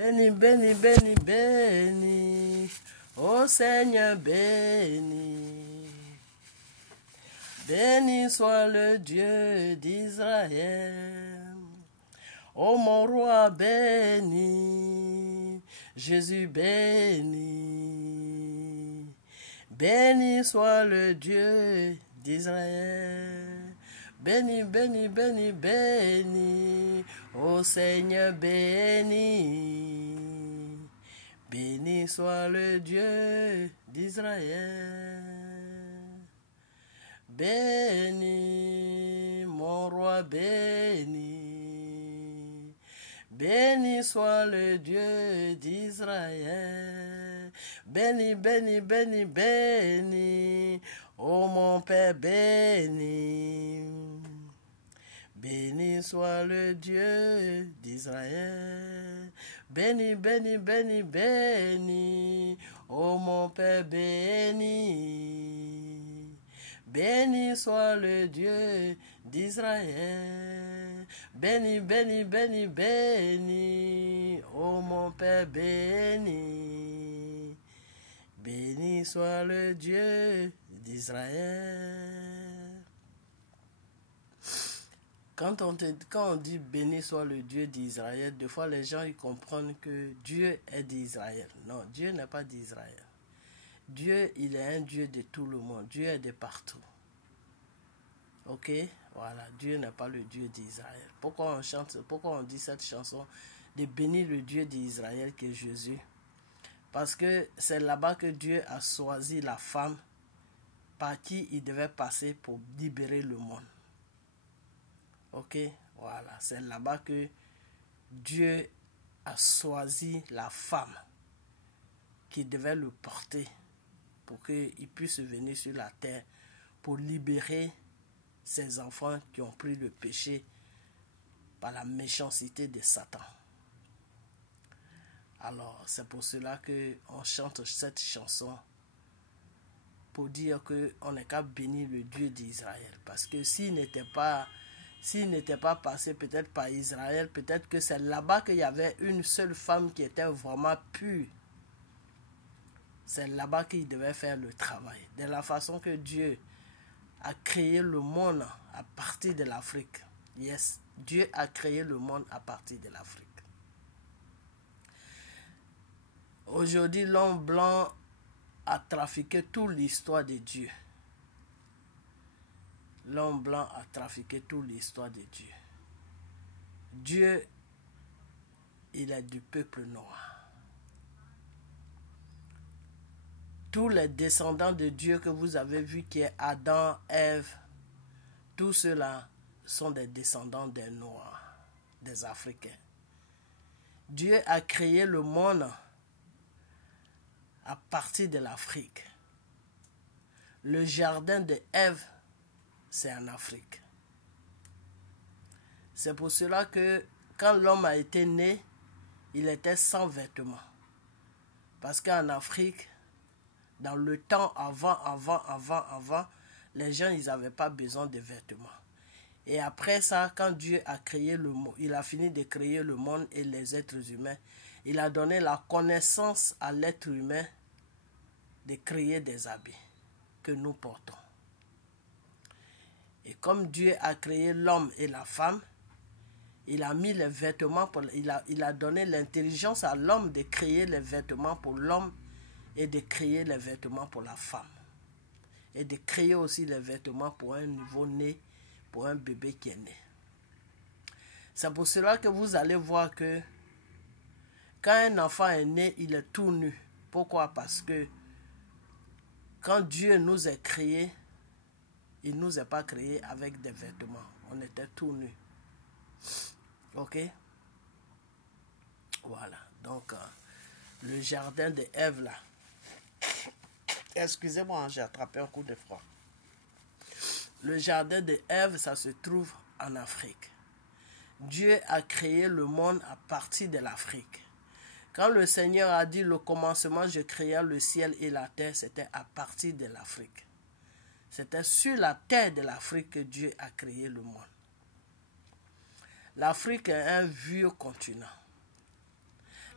Béni, béni, béni, béni, ô Seigneur béni. Béni soit le Dieu d'Israël. Ô mon roi béni, Jésus béni. Béni soit le Dieu d'Israël. Béni, béni, béni, béni, ô Seigneur béni. Béni soit le Dieu d'Israël. Béni, mon roi béni. Béni soit le Dieu d'Israël. Béni, béni, béni, béni, ô mon Père béni. Béni soit le Dieu d'Israël. Béni, béni, béni, béni, ô mon Père béni. Béni soit le Dieu d'Israël. Béni, béni, béni, béni, ô mon Père béni. Béni soit le Dieu d'Israël. Quand on dit béni soit le Dieu d'Israël, des fois les gens ils comprennent que Dieu est d'Israël. Non, Dieu n'est pas d'Israël. Dieu, il est un Dieu de tout le monde. Dieu est de partout. Ok? Voilà, Dieu n'est pas le Dieu d'Israël. Pourquoi on dit cette chanson de bénir le Dieu d'Israël qui est Jésus? Parce que c'est là-bas que Dieu a choisi la femme par qui il devait passer pour libérer le monde. Ok? Voilà, c'est là-bas que Dieu a choisi la femme qui devait le porter pour qu'il puisse venir sur la terre pour libérer ses enfants qui ont pris le péché par la méchanceté de Satan. Alors, c'est pour cela qu'on chante cette chanson pour dire qu'on n'est qu'à bénir le Dieu d'Israël. Parce que s'il n'était pas passé peut-être par Israël, peut-être que c'est là-bas qu'il y avait une seule femme qui était vraiment pure. C'est là-bas qu'il devait faire le travail. De la façon que Dieu a créé le monde à partir de l'Afrique. Yes, Dieu a créé le monde à partir de l'Afrique. Aujourd'hui, l'homme blanc a trafiqué toute l'histoire de Dieu. L'homme blanc a trafiqué toute l'histoire de Dieu. Dieu, il est du peuple noir. Tous les descendants de Dieu que vous avez vus, qui est Adam, Ève, tous ceux-là sont des descendants des Noirs, des Africains. Dieu a créé le monde à partir de l'Afrique. Le jardin de Ève, c'est en Afrique. C'est pour cela que quand l'homme a été né, il était sans vêtements. Parce qu'en Afrique, dans le temps avant, les gens, ils n'avaient pas besoin de vêtements. Et après ça, quand Dieu a créé le monde, il a fini de créer le monde et les êtres humains, il a donné la connaissance à l'être humain de créer des habits que nous portons. Et comme Dieu a créé l'homme et la femme, il a mis les vêtements, il a donné l'intelligence à l'homme de créer les vêtements pour l'homme et de créer les vêtements pour la femme. Et de créer aussi les vêtements pour un nouveau-né, pour un bébé qui est né. C'est pour cela que vous allez voir que quand un enfant est né, il est tout nu. Pourquoi? Parce que quand Dieu nous a créés, il ne nous a pas créés avec des vêtements. On était tout nus. Ok? Voilà. Donc, le jardin de Ève là. Excusez-moi, j'ai attrapé un coup de froid. Le jardin de Ève, ça se trouve en Afrique. Dieu a créé le monde à partir de l'Afrique. Quand le Seigneur a dit, le commencement, je créai le ciel et la terre, c'était à partir de l'Afrique. C'était sur la terre de l'Afrique que Dieu a créé le monde. L'Afrique est un vieux continent.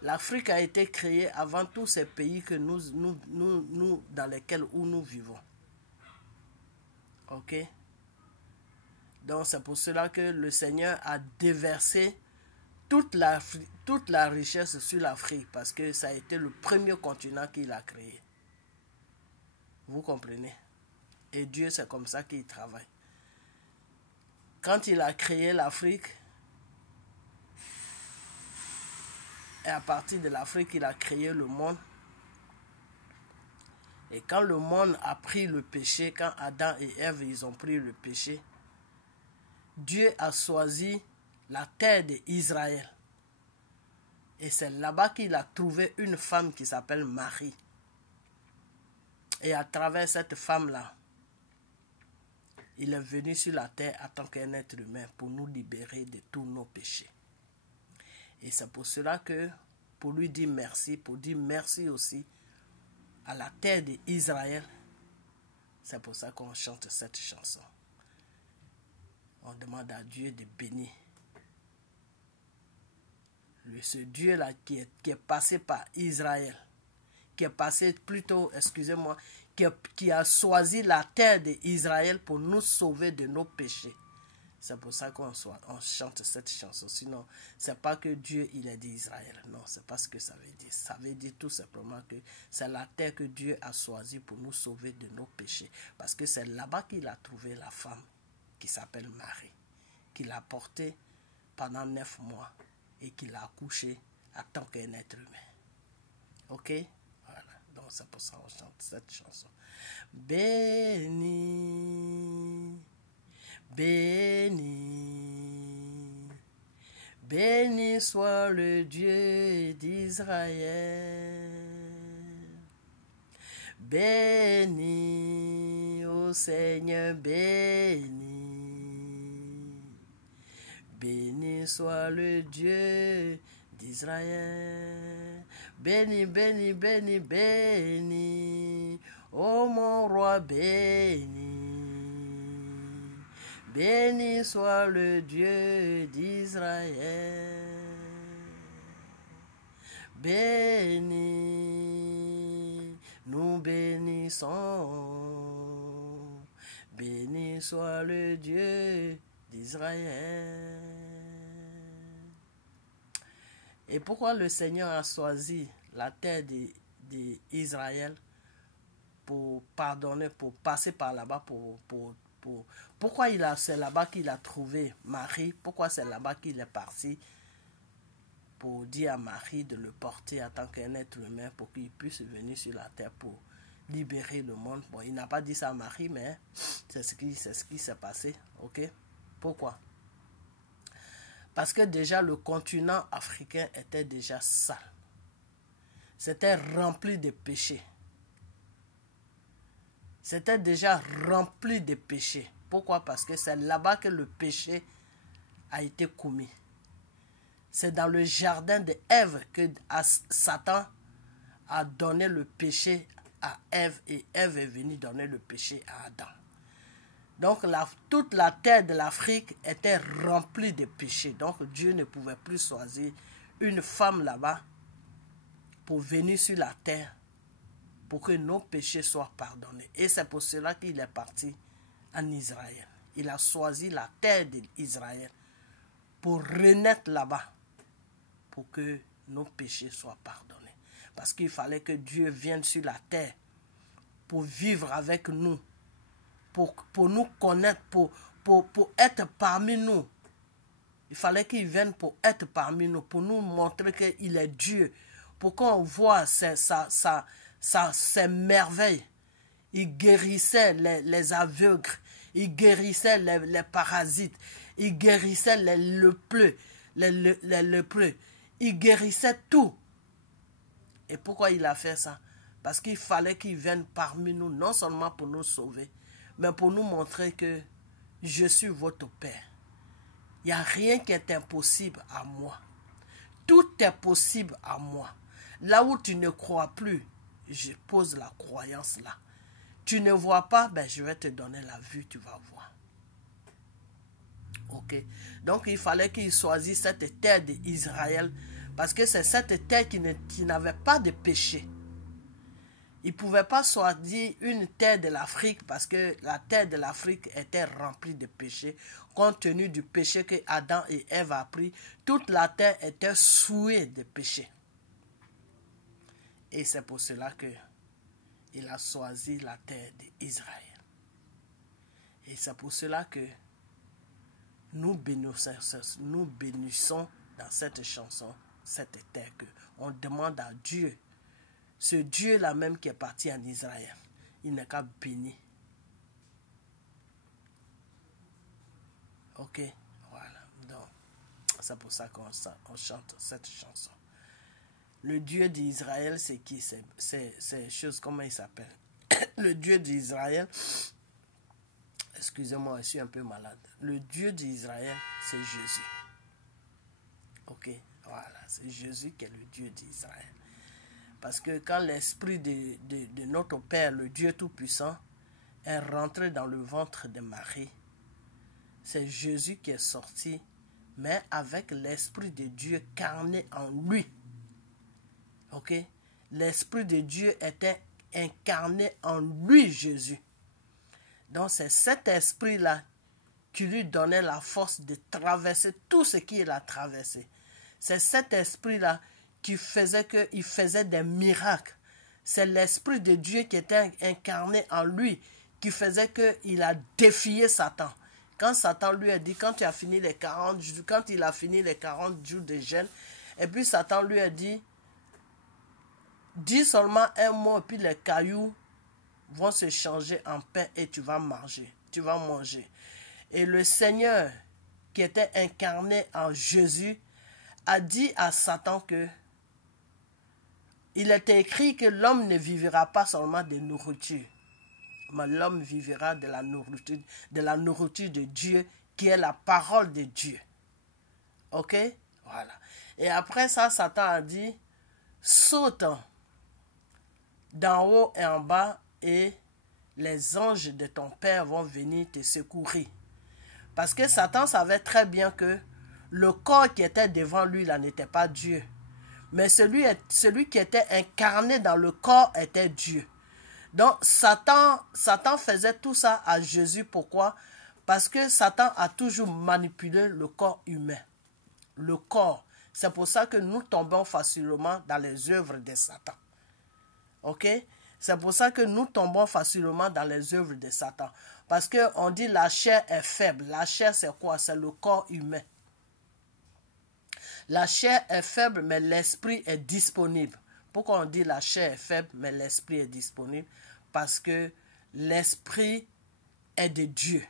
L'Afrique a été créée avant tous ces pays que nous dans lesquels nous vivons. Ok? Donc c'est pour cela que le Seigneur a déversé toute la richesse sur l'Afrique, parce que ça a été le premier continent qu'il a créé. Vous comprenez? Et Dieu, c'est comme ça qu'il travaille. Quand il a créé l'Afrique, et à partir de l'Afrique, il a créé le monde. Et quand le monde a pris le péché, quand Adam et Ève ils ont pris le péché, Dieu a choisi la terre d'Israël. Et c'est là-bas qu'il a trouvé une femme qui s'appelle Marie. Et à travers cette femme-là, il est venu sur la terre en tant qu'un être humain pour nous libérer de tous nos péchés. Et c'est pour cela que, pour lui dire merci, pour dire merci aussi à la terre d'Israël, c'est pour ça qu'on chante cette chanson. On demande à Dieu de bénir. Ce Dieu-là qui est passé par Israël, qui est passé plutôt, excusez-moi, qui a choisi la terre d'Israël pour nous sauver de nos péchés. C'est pour ça qu'on chante cette chanson. Sinon, c'est pas que Dieu il est d'Israël. Non, c'est pas ce que ça veut dire. Ça veut dire tout simplement que c'est la terre que Dieu a choisie pour nous sauver de nos péchés. Parce que c'est là-bas qu'il a trouvé la femme qui s'appelle Marie, qu'il a portée pendant 9 mois et qu'il a accouché en tant qu'un être humain. Ok? Voilà. Donc c'est pour ça qu'on chante cette chanson. Béni. Béni, béni soit le Dieu d'Israël. Béni, ô Seigneur, béni. Béni soit le Dieu d'Israël. Béni, béni, béni, béni, ô mon roi, béni. Béni soit le Dieu d'Israël. Béni, nous bénissons. Béni soit le Dieu d'Israël. Et pourquoi le Seigneur a choisi la terre d'Israël pour pardonner, pour passer par là-bas, pourquoi c'est là-bas qu'il a trouvé Marie? Pourquoi c'est là-bas qu'il est parti pour dire à Marie de le porter en tant qu'un être humain pour qu'il puisse venir sur la terre pour libérer le monde? Bon, il n'a pas dit ça à Marie, mais c'est ce qui s'est passé. Ok? Pourquoi? Parce que déjà le continent africain était déjà sale. C'était rempli de péchés. C'était déjà rempli de péchés. Pourquoi? Parce que c'est là-bas que le péché a été commis. C'est dans le jardin d'Ève que Satan a donné le péché à Ève et Ève est venue donner le péché à Adam. Donc toute la terre de l'Afrique était remplie de péchés. Donc Dieu ne pouvait plus choisir une femme là-bas pour venir sur la terre pour que nos péchés soient pardonnés. Et c'est pour cela qu'il est parti en Israël. Il a choisi la terre d'Israël pour renaître là-bas, pour que nos péchés soient pardonnés. Parce qu'il fallait que Dieu vienne sur la terre pour vivre avec nous, pour nous connaître, pour être parmi nous. Il fallait qu'il vienne pour être parmi nous, pour nous montrer qu'il est Dieu, pour qu'on voit ses merveilles. Il guérissait les aveugles, il guérissait les parasites, il guérissait les lépreux, il guérissait tout. Et pourquoi il a fait ça? Parce qu'il fallait qu'il vienne parmi nous, non seulement pour nous sauver, mais pour nous montrer que je suis votre Père. Il n'y a rien qui est impossible à moi. Tout est possible à moi. Là où tu ne crois plus, je pose la croyance là. Tu ne vois pas, ben je vais te donner la vue, tu vas voir. Ok. Donc il fallait qu'il choisisse cette terre d'Israël Parce que c'est cette terre qui n'avait pas de péché. Il ne pouvait pas choisir une terre de l'Afrique parce que la terre de l'Afrique était remplie de péchés. Compte tenu du péché que Adam et Ève a pris, toute la terre était souillée de péchés. Et c'est pour cela qu'il a choisi la terre d'Israël. Et c'est pour cela que nous bénissons dans cette chanson, cette terre, qu'on demande à Dieu, ce Dieu-là même qui est parti en Israël, il n'est qu'à bénir. Ok, voilà. Donc, c'est pour ça qu'on chante cette chanson. Le Dieu d'Israël, c'est qui? C'est chose, comment il s'appelle? Le Dieu d'Israël, excusez-moi, je suis un peu malade. Le Dieu d'Israël, c'est Jésus. Ok, voilà, c'est Jésus qui est le Dieu d'Israël. Parce que quand l'esprit de notre Père, le Dieu Tout-Puissant, est rentré dans le ventre de Marie, c'est Jésus qui est sorti, mais avec l'esprit de Dieu carné en lui. Ok? L'esprit de Dieu était incarné en lui, Jésus. Donc c'est cet esprit-là qui lui donnait la force de traverser tout ce qu'il a traversé. C'est cet esprit-là qui faisait qu'il faisait des miracles. C'est l'esprit de Dieu qui était incarné en lui, qui faisait qu'il a défié Satan. Quand Satan lui a dit, quand il a fini les 40 jours, quand il a fini les 40 jours de jeûne, et puis Satan lui a dit, dis seulement un mot, et puis les cailloux vont se changer en pain et tu vas manger. Et le Seigneur, qui était incarné en Jésus, a dit à Satan que il était écrit que l'homme ne vivra pas seulement de nourriture, mais l'homme vivra de la nourriture de Dieu, qui est la parole de Dieu. Ok? Voilà. Et après ça, Satan a dit, saute d'en haut et en bas, et les anges de ton Père vont venir te secourir. Parce que Satan savait très bien que le corps qui était devant lui là n'était pas Dieu. Mais celui qui était incarné dans le corps était Dieu. Donc Satan faisait tout ça à Jésus. Pourquoi? Parce que Satan a toujours manipulé le corps humain. Le corps. C'est pour ça que nous tombons facilement dans les œuvres de Satan. Ok? C'est pour ça que nous tombons facilement dans les œuvres de Satan. Parce qu'on dit la chair est faible. La chair c'est quoi? C'est le corps humain. La chair est faible, mais l'esprit est disponible. Pourquoi on dit la chair est faible, mais l'esprit est disponible? Parce que l'esprit est de Dieu.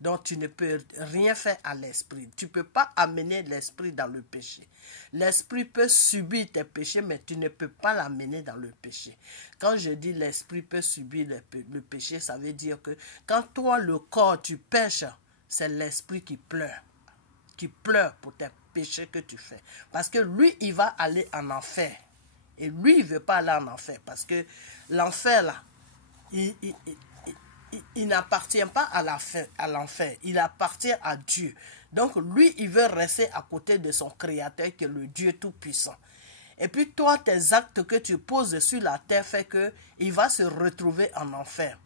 Donc tu ne peux rien faire à l'esprit. Tu ne peux pas amener l'esprit dans le péché. L'esprit peut subir tes péchés, mais tu ne peux pas l'amener dans le péché. Quand je dis l'esprit peut subir le péché, ça veut dire que quand toi, le corps, tu pêches, c'est l'esprit qui pleure. Qui pleure pour tes péchés que tu fais. Parce que lui, il va aller en enfer. Et lui, il ne veut pas aller en enfer. Parce que l'enfer, là, il n'appartient pas à l'enfer. Il appartient à Dieu. Donc, lui, il veut rester à côté de son Créateur, qui est le Dieu Tout-Puissant. Et puis, toi, tes actes que tu poses sur la terre fait qu'il va se retrouver en enfer.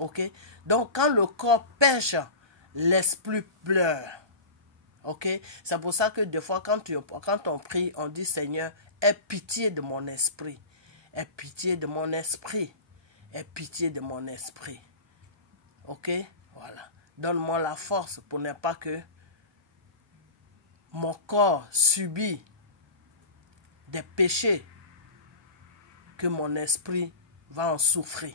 Ok? Donc, quand le corps pêche, l'esprit pleure. Ok? C'est pour ça que des fois, quand on prie, on dit, Seigneur, aie pitié de mon esprit. Aie pitié de mon esprit. Aie pitié de mon esprit. Ok? Voilà. Donne-moi la force pour ne pas que mon corps subit des péchés, que mon esprit va en souffrir.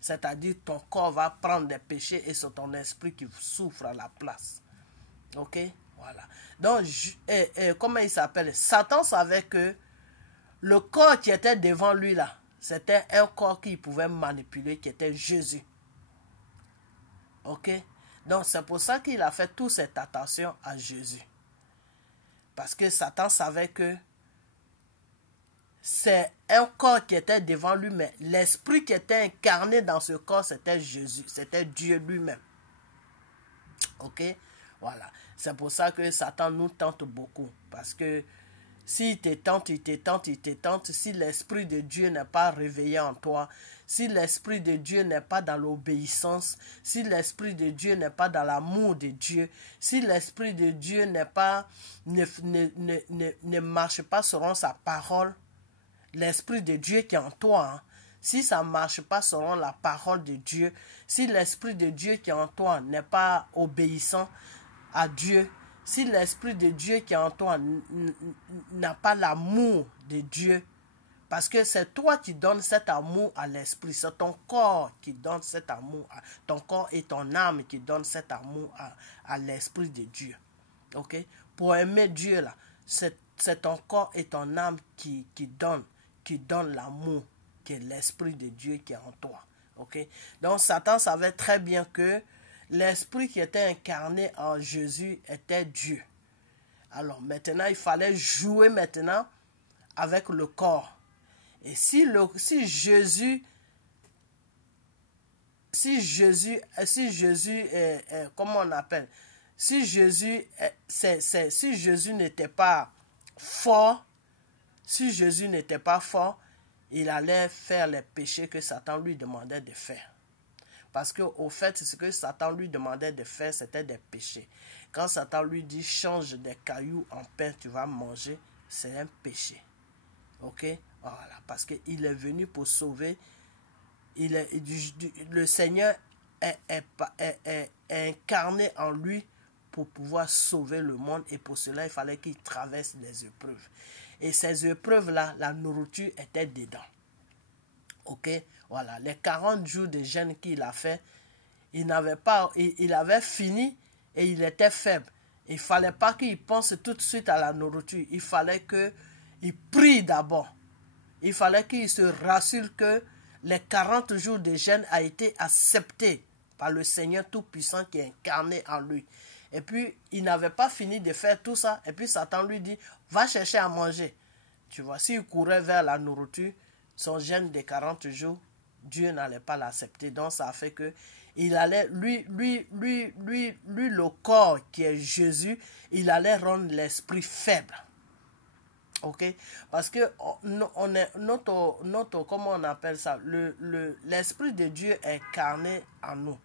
C'est-à-dire ton corps va prendre des péchés et c'est ton esprit qui souffre à la place. Ok? Voilà. Donc, comment il s'appelle? Satan savait que le corps qui était devant lui là, c'était un corps qu'il pouvait manipuler, qui était Jésus. Ok? Donc, c'est pour ça qu'il a fait toute cette attention à Jésus. Parce que Satan savait que c'est un corps qui était devant lui, mais l'esprit qui était incarné dans ce corps, c'était Jésus. C'était Dieu lui-même. Ok? Voilà. C'est pour ça que Satan nous tente beaucoup. Parce que S'il te tente, il te tente, il te tente. Si l'Esprit de Dieu n'est pas réveillé en toi, si l'Esprit de Dieu n'est pas dans l'obéissance, si l'Esprit de Dieu n'est pas dans l'amour de Dieu, si l'Esprit de Dieu ne marche pas selon sa parole, l'Esprit de Dieu qui est en toi, hein, si ça ne marche pas selon la parole de Dieu, si l'Esprit de Dieu qui est en toi n'est pas obéissant à Dieu, si l'Esprit de Dieu qui est en toi n'a pas l'amour de Dieu, parce que c'est toi qui donnes cet amour à l'Esprit, c'est ton corps qui donne cet amour, ton corps et ton âme qui donnent cet amour à l'Esprit de Dieu. Ok? Pour aimer Dieu, là, c'est ton corps et ton âme qui donne l'amour, qui est l'Esprit de Dieu qui est en toi. Ok? Donc Satan savait très bien que l'Esprit qui était incarné en Jésus était Dieu. Alors maintenant, il fallait jouer maintenant avec le corps. Et si Jésus comment on appelle, si Jésus n'était pas fort, il allait faire les péchés que Satan lui demandait de faire. Parce qu'au fait, ce que Satan lui demandait de faire, c'était des péchés. Quand Satan lui dit, change des cailloux en pain, tu vas manger, c'est un péché. Ok? Voilà, parce qu'il est venu pour sauver. Le Seigneur est incarné en lui pour pouvoir sauver le monde. Et pour cela, il fallait qu'il traverse des épreuves. Et ces épreuves-là, la nourriture était dedans. Ok? Voilà, les 40 jours de jeûne qu'il a fait, il avait fini et il était faible. Il ne fallait pas qu'il pense tout de suite à la nourriture. Il fallait qu'il prie d'abord. Il fallait qu'il se rassure que les 40 jours de jeûne a été accepté par le Seigneur Tout-Puissant qui est incarné en lui. Et puis, il n'avait pas fini de faire tout ça. Et puis, Satan lui dit, va chercher à manger. Tu vois, s'il courait vers la nourriture, son jeûne de 40 jours, Dieu n'allait pas l'accepter. Donc, ça a fait que il allait, lui, le corps qui est Jésus, il allait rendre l'esprit faible. Ok? Parce que on est, comment on appelle ça? L'esprit de Dieu est incarné en nous.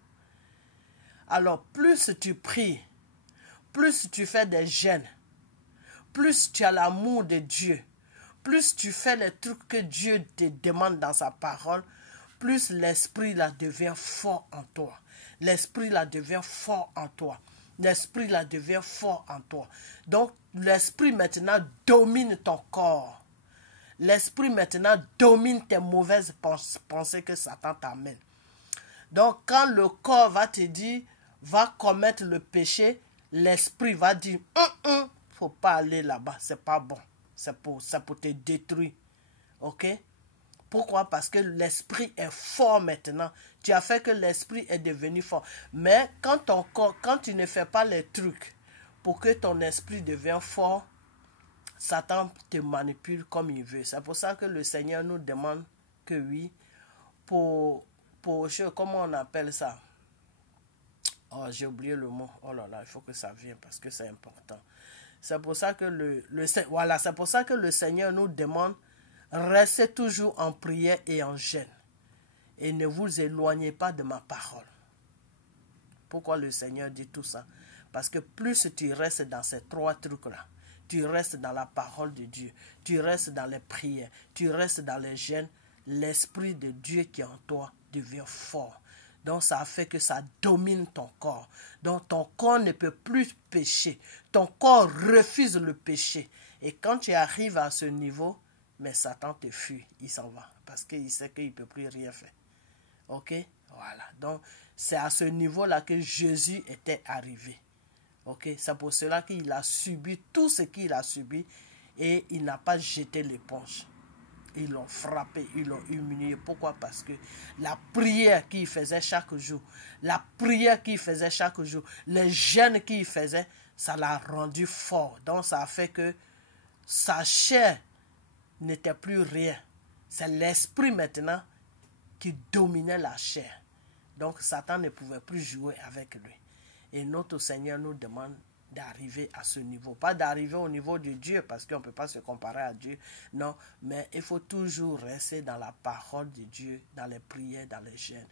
Alors, plus tu pries, plus tu fais des jeûnes, plus tu as l'amour de Dieu, plus tu fais les trucs que Dieu te demande dans sa parole, plus l'esprit là devient fort en toi. L'esprit là devient fort en toi. L'esprit là devient fort en toi. Donc, l'esprit maintenant domine ton corps. L'esprit maintenant domine tes mauvaises pensées que Satan t'amène. Donc, quand le corps va te dire, va commettre le péché, l'esprit va dire, faut pas aller là-bas, c'est pas bon. C'est pour te détruire. Ok? Pourquoi? Parce que l'esprit est fort maintenant. Tu as fait que l'esprit est devenu fort. Mais quand tu ne fais pas les trucs pour que ton esprit devienne fort, Satan te manipule comme il veut. C'est pour ça que le Seigneur nous demande que oui, pour comment on appelle ça? Oh, j'ai oublié le mot. Oh là là, il faut que ça vienne parce que c'est important. C'est pour ça que c'est pour ça que le Seigneur nous demande, restez toujours en prière et en jeûne. Et ne vous éloignez pas de ma parole. Pourquoi le Seigneur dit tout ça? Parce que plus tu restes dans ces trois trucs-là, tu restes dans la parole de Dieu, tu restes dans les prières, tu restes dans les jeûnes, l'Esprit de Dieu qui est en toi devient fort. Donc ça fait que ça domine ton corps. Donc ton corps ne peut plus pécher. Ton corps refuse le péché. Et quand tu arrives à ce niveau, mais Satan te fuit, il s'en va. Parce qu'il sait qu'il ne peut plus rien faire. Ok? Voilà. Donc c'est à ce niveau-là que Jésus était arrivé. Ok? C'est pour cela qu'il a subi tout ce qu'il a subi et il n'a pas jeté l'éponge. Ils l'ont frappé, ils l'ont humilié. Pourquoi? Parce que la prière qu'il faisait chaque jour, les jeûnes qu'il faisait, ça l'a rendu fort. Donc ça a fait que sa chair n'était plus rien. C'est l'esprit maintenant qui dominait la chair. Donc Satan ne pouvait plus jouer avec lui. Et notre Seigneur nous demande d'arriver à ce niveau. Pas d'arriver au niveau de Dieu, parce qu'on ne peut pas se comparer à Dieu. Non, mais il faut toujours rester dans la parole de Dieu, dans les prières, dans les jeûnes,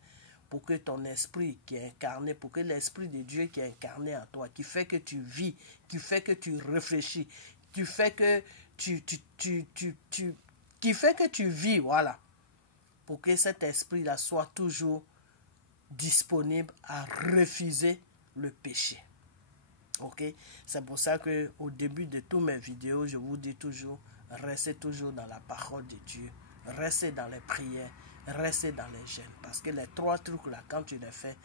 pour que ton esprit qui est incarné, pour que l'esprit de Dieu qui est incarné en toi, qui fait que tu vis, qui fait que tu réfléchis, qui fait que qui fait que tu vis, voilà, pour que cet esprit-là soit toujours disponible à refuser le péché. Ok, c'est pour ça que au début de toutes mes vidéos, je vous dis toujours, restez toujours dans la parole de Dieu, restez dans les prières, restez dans les jeûnes. Parce que les trois trucs là, quand tu les fais,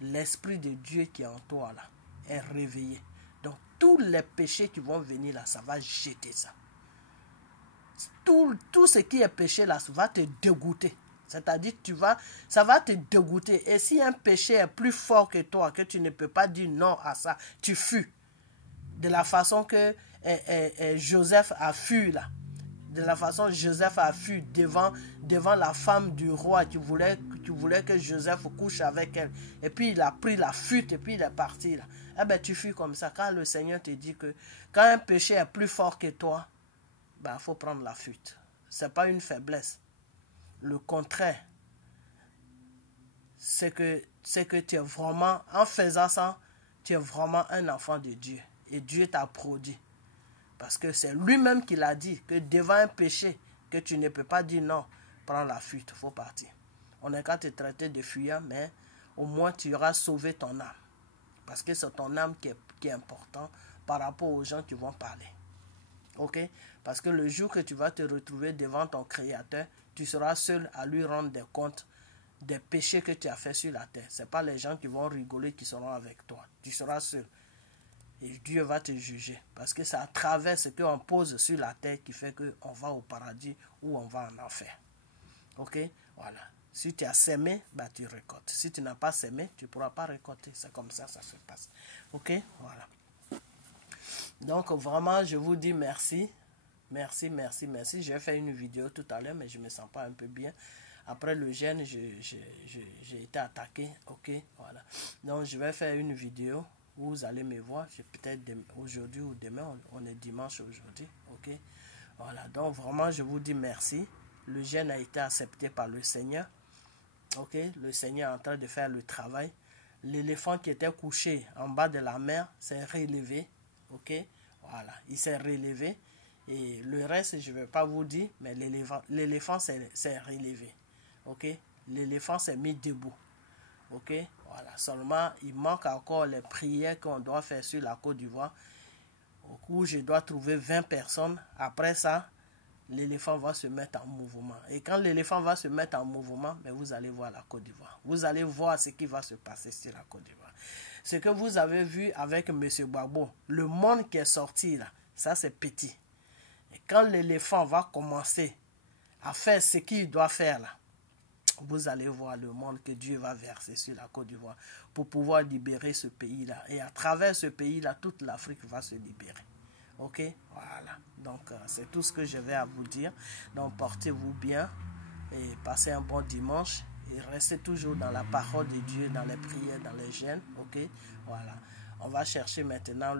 l'esprit de Dieu qui est en toi là est réveillé. Donc tous les péchés qui vont venir là, ça va jeter ça. Tout ce qui est péché là, ça va te dégoûter. C'est-à-dire, ça va te dégoûter. Et si un péché est plus fort que toi, que tu ne peux pas dire non à ça, tu fuis. De la façon que Joseph a fui là. De la façon Joseph a fui devant la femme du roi qui voulait que Joseph couche avec elle. Et puis il a pris la fuite et puis il est parti là. Eh bien, tu fuis comme ça. Quand le Seigneur te dit que quand un péché est plus fort que toi, ben, faut prendre la fuite. Ce n'est pas une faiblesse. Le contraire, c'est que tu es vraiment, en faisant ça, tu es vraiment un enfant de Dieu. Et Dieu t'a produit. Parce que c'est lui-même qui l'a dit, que devant un péché, que tu ne peux pas dire non, prends la fuite, il faut partir. On n'est qu'à te traiter de fuyant, mais au moins tu auras sauvé ton âme. Parce que c'est ton âme qui est important par rapport aux gens qui vont parler. Ok? Parce que le jour que tu vas te retrouver devant ton Créateur, tu seras seul à lui rendre des comptes des péchés que tu as fait sur la terre. Ce n'est pas les gens qui vont rigoler qui seront avec toi. Tu seras seul. Et Dieu va te juger. Parce que c'est à travers ce qu'on pose sur la terre qui fait qu'on va au paradis ou on va en enfer. Ok? Voilà. Si tu as sémé, bah, tu récoltes. Si tu n'as pas sémé, tu ne pourras pas récolter. C'est comme ça se passe. Ok? Voilà. Donc vraiment, je vous dis merci. Merci. Je vais faire une vidéo tout à l'heure, mais je ne me sens pas un peu bien. Après le jeûne, j'ai été attaqué. Ok, voilà. Donc je vais faire une vidéo où vous allez me voir. Peut-être aujourd'hui ou demain. On est dimanche aujourd'hui. Ok, voilà. Donc vraiment, je vous dis merci. Le jeûne a été accepté par le Seigneur. Ok, le Seigneur est en train de faire le travail. L'éléphant qui était couché en bas de la mer s'est relevé. Ok, voilà. Il s'est relevé. Et le reste, je ne vais pas vous dire, mais l'éléphant s'est relevé. Ok, l'éléphant s'est mis debout. Ok, voilà. Seulement, il manque encore les prières qu'on doit faire sur la Côte d'Ivoire. Où je dois trouver 20 personnes. Après ça, l'éléphant va se mettre en mouvement. Et quand l'éléphant va se mettre en mouvement, mais vous allez voir la Côte d'Ivoire. Vous allez voir ce qui va se passer sur la Côte d'Ivoire. Ce que vous avez vu avec M. Gbagbo, le monde qui est sorti là, ça c'est petit. Et quand l'éléphant va commencer à faire ce qu'il doit faire là, vous allez voir le monde que Dieu va verser sur la Côte d'Ivoire pour pouvoir libérer ce pays-là. Et à travers ce pays-là, toute l'Afrique va se libérer. Ok, voilà. Donc, c'est tout ce que je vais à vous dire. Donc, portez-vous bien et passez un bon dimanche. Et restez toujours dans la parole de Dieu, dans les prières, dans les jeûnes. Ok, voilà. On va chercher maintenant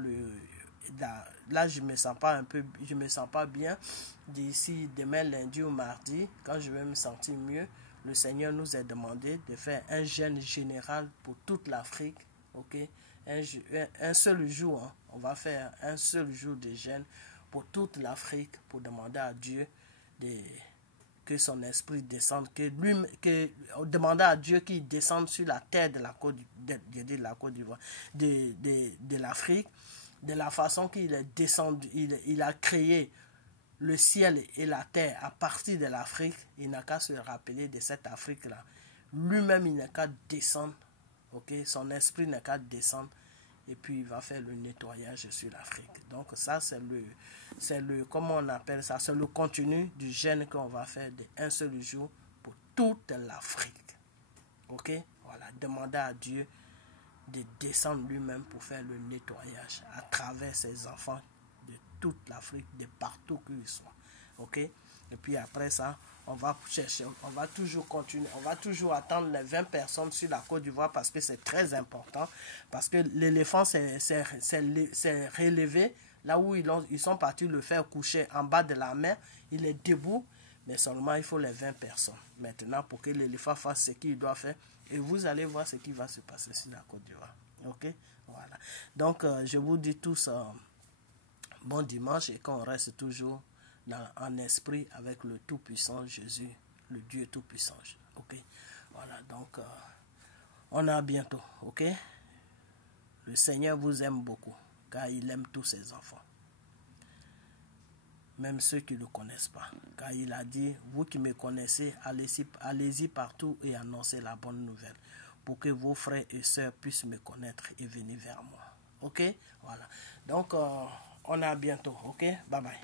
là, je me sens pas bien. D'ici demain, lundi ou mardi, quand je vais me sentir mieux, le Seigneur nous a demandé de faire un jeûne général pour toute l'Afrique. Ok, un seul jour, hein. On va faire un seul jour de jeûne pour toute l'Afrique pour demander à Dieu que son esprit descende, demander à Dieu qu'il descende sur la terre de la Côte d'Ivoire, de l'Afrique, de la façon qu'il est descendu, il a créé le ciel et la terre à partir de l'Afrique. Il n'a qu'à se rappeler de cette Afrique-là. Lui-même, il n'a qu'à descendre. Ok, son esprit n'a qu'à descendre. Et puis, il va faire le nettoyage sur l'Afrique. Donc, ça, comment on appelle ça? C'est le contenu du jeûne qu'on va faire d'un seul jour pour toute l'Afrique. Ok, voilà. Demander à Dieu de descendre lui-même pour faire le nettoyage à travers ses enfants de toute l'Afrique, de partout qu'ils soient. Ok, Et puis après ça, on va chercher, on va toujours continuer, on va toujours attendre les 20 personnes sur la Côte d'Ivoire parce que c'est très important. Parce que l'éléphant s'est relevé là où ils sont partis le faire coucher en bas de la mer. Il est debout, mais seulement il faut les 20 personnes maintenant pour que l'éléphant fasse ce qu'il doit faire. Et vous allez voir ce qui va se passer sur la Côte d'Ivoire. Ok? Voilà. Donc, je vous dis tous bon dimanche et qu'on reste toujours en esprit avec le Tout-Puissant Jésus, le Dieu Tout-Puissant. Ok? Voilà. Donc, on est à bientôt. Ok? Le Seigneur vous aime beaucoup car il aime tous ses enfants. Même ceux qui ne le connaissent pas. Car il a dit, vous qui me connaissez, allez-y partout et annoncez la bonne nouvelle pour que vos frères et sœurs puissent me connaître et venir vers moi. Ok? Voilà. Donc, on est à bientôt. Ok? Bye bye.